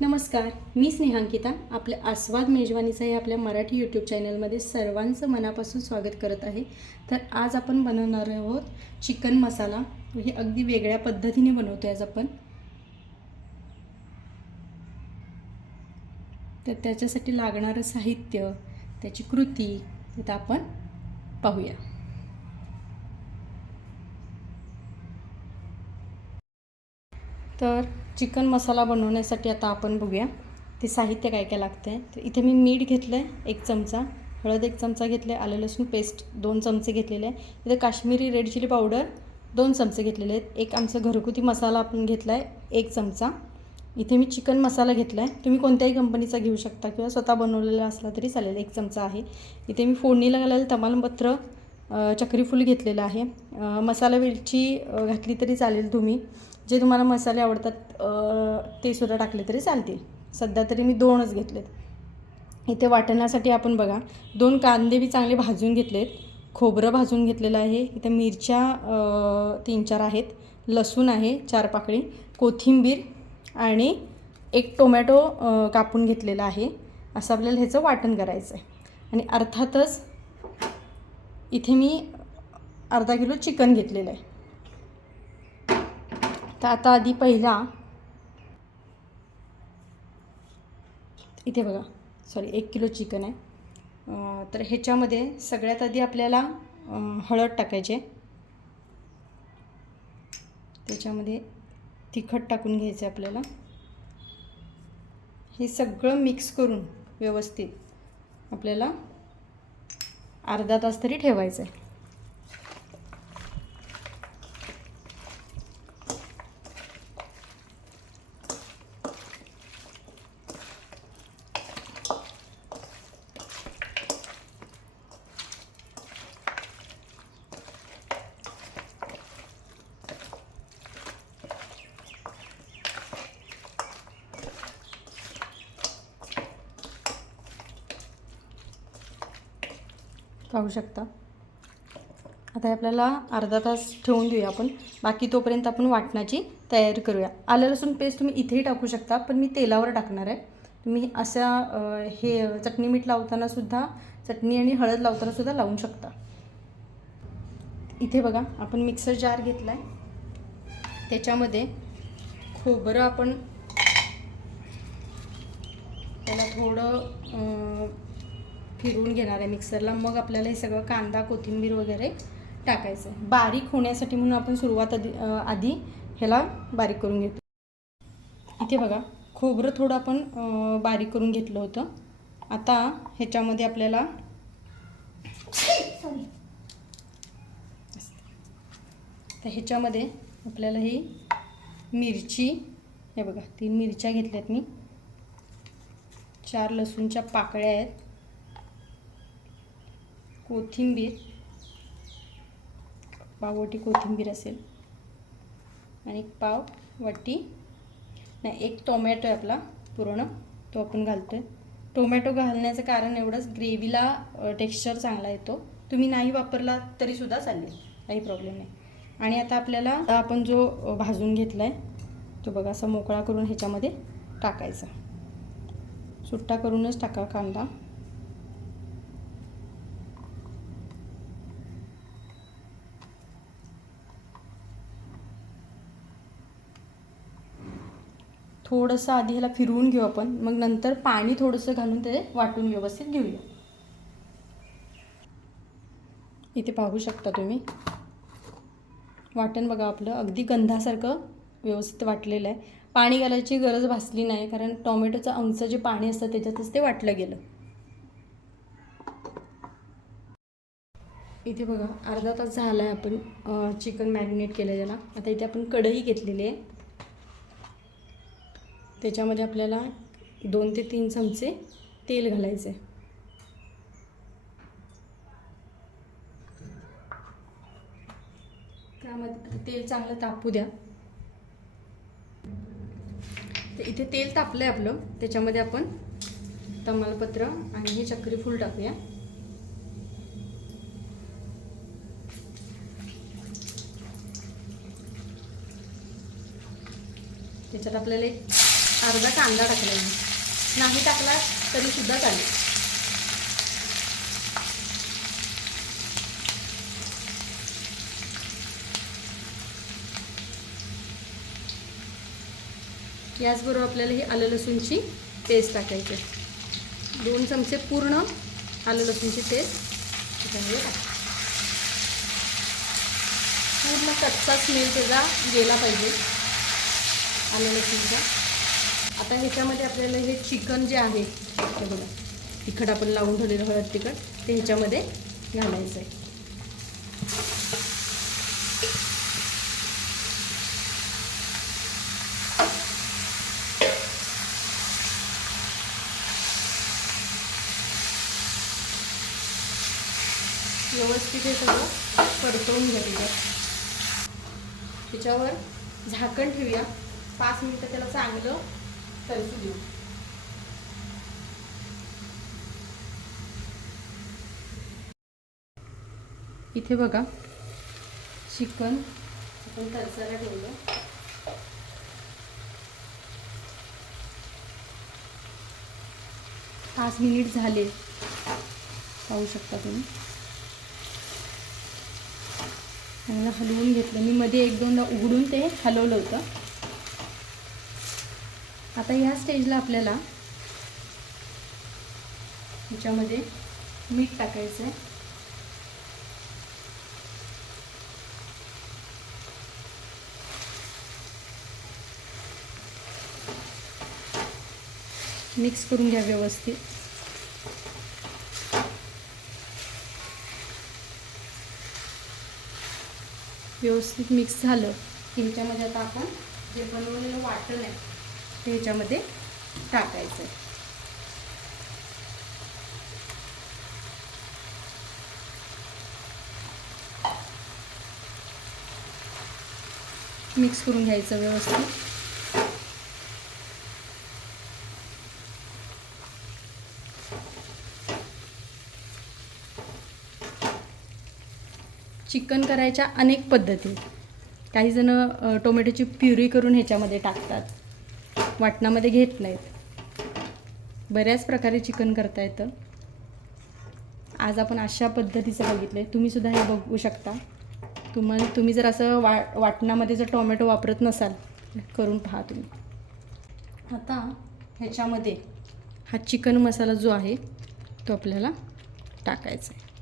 नमस्कार मी स्नेहांकिता आपल्या आस्वाद मेजवानीचं हे आपल्या मराठी यूट्यूब चॅनलमध्ये सर्वांचं मनापासून स्वागत करत आहे. तर आज आपण बनवणार आहोत चिकन मसाला. हे अगदी वेगळ्या पद्धतीने बनवतो आज आपण. तर त्याच्यासाठी लागणारं साहित्य त्याची कृती तिथं आपण पाहूया. तर चिकन मसाला बनवण्यासाठी आता आपण बघूया. ते साहित्य काय काय लागतं आहे तर इथे मी मीठ घेतलं आहे एक चमचा हळद एक चमचा घेतलं आहे आलं लसूण पेस्ट दोन चमचे घेतलेले आहे इथे काश्मीरी रेड चिली पावडर दोन चमचे घेतलेले आहेत. एक आमचं घरगुती मसाला आपण घेतला आहे एक चमचा. इथे मी चिकन मसाला घेतला आहे तुम्ही कोणत्याही कंपनीचा घेऊ शकता किंवा स्वतः बनवलेला असला तरी चालेल एक चमचा आहे. इथे मी फोडणीला घालायला तमालपत्र चक्रीफूल घेतलेलं आहे. मसाला वेलची घातली तरी चालेल तुम्ही. जे तुम्हाला मसाले आवडतात ते सुद्धा टाकले तरी चालतील. सध्या तरी मी दोनच घेतलेत. इथे वाटण्यासाठी आपण बघा दोन कांदे बी चांगले भाजून घेतलेत. खोबरं भाजून घेतलेलं आहे. इथे मिरच्या तीन चार आहेत. लसूण आहे चार पाकळी. कोथिंबीर आणि एक टोमॅटो कापून घेतलेला आहे. असं आपल्याला ह्याचं वाटण करायचं आहे आणि अर्थातच इथे मी अर्धा किलो चिकन घेतलेलं आहे. तर आता आधी पहिला इथे बघा सॉरी एक किलो चिकन आहे. तर ह्याच्यामध्ये सगळ्यात आधी आपल्याला हळद टाकायचे त्याच्यामध्ये तिखट टाकून घ्यायचं आहे आपल्याला. हे सगळं मिक्स करून व्यवस्थित आपल्याला अर्धा तास तरी ठेवायचं आहे पाहू शकता. आता हे आपल्याला अर्धा तास ठेवून देऊया आपण. बाकी तोपर्यंत आपण वाटणाची तयारी करूया. आलं लसूण पेस्ट तुम्ही इथेही टाकू शकता पण मी तेलावर टाकणार आहे. तुम्ही अशा हे चटणी मीठ लावताना सुद्धा चटणी आणि हळद लावताना सुद्धा लावू शकता. इथे बघा आपण मिक्सर जार घेतला आहे त्याच्यामध्ये खोबरं आपण त्याला थोडं फिरवून घेणार आहे मिक्सरला मग आपल्याला हे सगळं कांदा कोथिंबीर वगैरे टाकायचं आहे. बारीक होण्यासाठी म्हणून आपण सुरुवात आधी आधी ह्याला बारीक करून घेतो. इथे बघा खोबरं थोडं आपण बारीक करून घेतलं होतं. आता ह्याच्यामध्ये आपल्याला तर ह्याच्यामध्ये आपल्याला ही मिरची हे बघा तीन मिरच्या घेतल्यात मी. चार लसूणच्या पाकळ्या आहेत. कोथिंबीर पाववाटी कोथिंबीर असेल. आणि एक पाव वाटी नाही एक टोमॅटो आहे आपला पूर्ण तो आपण घालतो आहे टोमॅटो घालण्याचं कारण एवढंच ग्रेव्हीला टेक्स्चर चांगला येतो. तुम्ही नाही वापरला तरीसुद्धा चालेल काही प्रॉब्लेम नाही. आणि आता आपल्याला आपण जो भाजून घेतला आहे तो बघा असा मोकळा करून ह्याच्यामध्ये टाकायचा. सुट्टा करूनच टाका कांदा. थोडंसं आधी ह्याला फिरवून घेऊ आपण. मग नंतर पाणी थोडंसं घालून ते वाटून व्यवस्थित घेऊया. इथे पाहू शकता तुम्ही. वाटण बघा आपलं अगदी गंधासारखं व्यवस्थित वाटलेलं आहे. पाणी घालायची गरज भासली नाही कारण टोमॅटोचं अंगचं जे पाणी असतं त्याच्यातच ते वाटलं गेलं. इथे बघा अर्धा तास झाला आहे आपण चिकन मॅरिनेट केलं त्याला आता इथे आपण कढई घेतलेली आहे. त्याच्यामध्ये आपल्याला दोन ते तीन चमचे तेल घालायचे त्यामध्ये तेल चांगलं तापू द्या. तर इथे तेल तापलं आहे आपलं. त्याच्यामध्ये आपण तमालपत्र आणि हे चक्री फूल टाकूया. त्याच्यात आपल्याला एक अर्धा कांदा टाकला मी नाही टाकला तरीसुद्धा चालेल. याचबरोबर आपल्याला ही आलं लसूणची पेस्ट टाकायची आहे. दोन चमचे पूर्ण आलं लसूणची पेस्ट त्याच्यामध्ये पूर्ण कच्चा स्मेल त्याचा गेला पाहिजे. आलं लसूणचा. आता ह्याच्यामध्ये आपल्याला हे चिकन जे आहे हे बघा तिखट आपण लावून ठेवलेलं हळद तिखट ते ह्याच्यामध्ये घालायचं आहे. व्यवस्थित हे सगळं परतवून घ्या त्याच्यावर झाकण ठेवूया. पाच मिनिटं त्याला चांगलं तरसू देऊ. इथे बघा. चिकन. आपण तरसायला ठेवलं. पाच मिनिट झाले. पाहू शकता तुम्ही. चांगलं हलवून घेतलं. मी मध्ये एक दोनदा उघडून ते हलवलं होतं. आता या स्टेजला आपल्याला ह्याच्यामध्ये मीठ टाकायचं आहे मिक्स करून घ्या व्यवस्थित. व्यवस्थित मिक्स झालं. की ह्याच्यामध्ये आता आपण जे बनवलेलं वाटण आहे ते ह्याच्यामध्ये टाकायचं. आहे मिक्स करून घ्यायचं व्यवस्थित. चिकन करायच्या अनेक पद्धती. काहीजणं काही जण टोमॅटोची प्युरी करून ह्याच्यामध्ये टाकतात. वाटणामध्ये घेत नाहीत. बऱ्याच प्रकारे चिकन करता येतं. आज आपण अशा पद्धतीचं बघितलं आहे तुम्हीसुद्धा हे बघू शकता. तुम्हाला तुम्ही जर असं वा वाटणामध्ये जर टोमॅटो वापरत नसाल करून पहा तुम्ही. आता ह्याच्यामध्ये हा चिकन मसाला जो आहे तो आपल्याला टाकायचा आहे.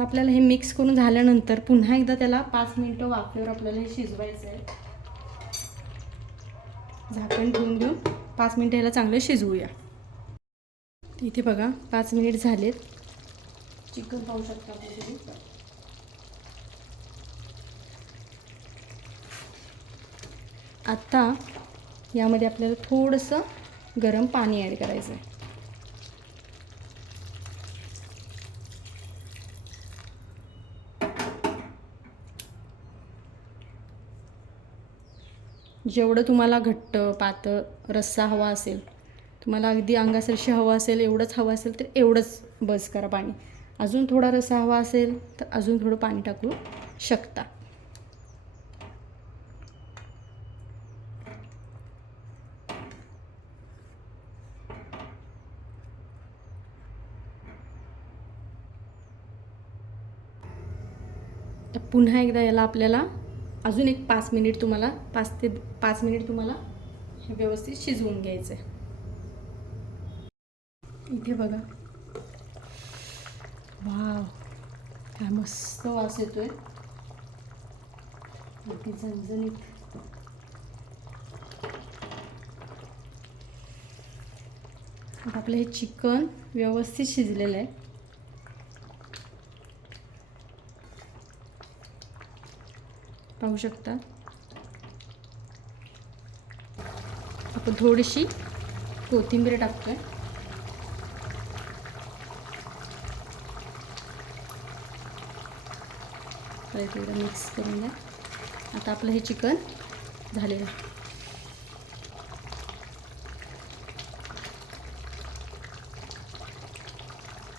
आता आपल्याला हे मिक्स करून झाल्यानंतर पुन्हा एकदा त्याला पाच मिनटं वाफेवर आपल्याला हे शिजवायचं आहे झाकण ठेवून घेऊन पाच मिनटं ह्याला चांगलं शिजवूया. इथे बघा पाच मिनिट झालेत. चिकन पाहू शकता तुम्ही. आत्ता यामध्ये आपल्याला थोडंसं गरम पाणी ॲड करायचं आहे जेवढं तुम्हाला घट्ट पातळ रस्सा हवा असेल तुम्हाला अगदी अंगासरशी हवं असेल एवढंच हवं असेल तर एवढंच बस करा पाणी. अजून थोडा रस्सा हवा असेल तर अजून थोडं पाणी टाकू शकता. तर पुन्हा एकदा याला आपल्याला अजून एक पाच मिनिट तुम्हाला पाच ते पाच मिनिट तुम्हाला हे व्यवस्थित शिजवून घ्यायचं आहे इथे बघा. वाव काय मस्त वास येतोय. अगदी झणझणीत. आता आपलं हे चिकन व्यवस्थित शिजलेलं आहे. पाहू शकता. आपण थोडीशी कोथिंबीर टाकतोय. मिक्स करून द्या आता आपलं हे चिकन झालेलं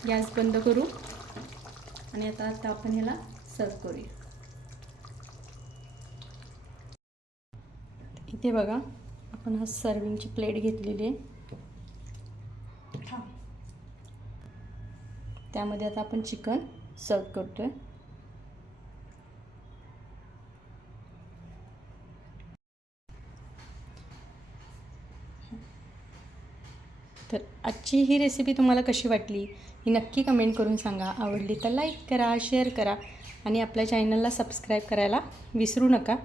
गॅस बंद करू आणि आता आता आपण ह्याला सर्व करूया. इथे बघा आपण हा सर्विंगची प्लेट घेतलेली आहे. त्यामध्ये आता आपण चिकन सर्व करतोय. तर आजची ही रेसिपी तुम्हाला कशी वाटली ही नक्की कमेंट करून सांगा. आवडली तर लाईक करा शेअर करा आणि आपल्या चॅनलला सबस्क्राईब करायला विसरू नका.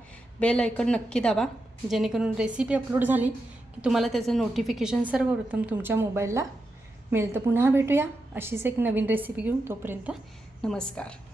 बेल ऐकन नक्की दाबा जेणेकरून रेसिपी अपलोड झाली की तुम्हाला त्याचं नोटिफिकेशन सर्वप्रथम तुमच्या मोबाईलला मिळतं. पुन्हा भेटूया अशीच एक नवीन रेसिपी घेऊन. तोपर्यंत नमस्कार.